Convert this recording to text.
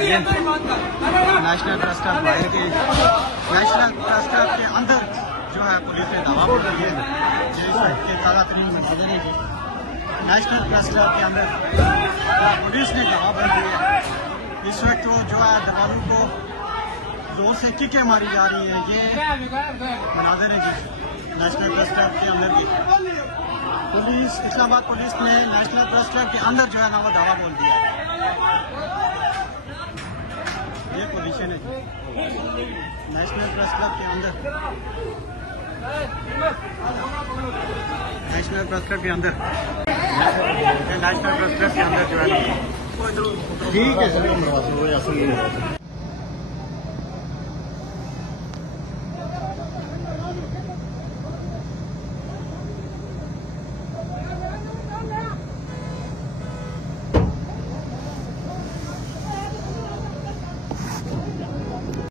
National trust of बाहर के national trust के अंदर जो है पुलिस ने दावा बोल रही है कि ताज़ा तरीन मंजर है जी। नेशनल ट्रस्ट के अंदर पुलिस ने दावा बोल रही है इस वक्त वो जो है दीवारों को जोर से किकें मारी जा रही है। ये मनाजर है जी नेशनल ट्रस्ट के अंदर की पुलिस इस्लामाबाद पुलिस ने नेशनल ट्रस्ट के अंदर जो है ना वो दावा बोल दिया। ये पोजीशन है नेशनल प्रेस क्लब के अंदर, नेशनल प्रेस क्लब के अंदर, नेशनल प्रेस क्लब के अंदर जो है ठीक है सर।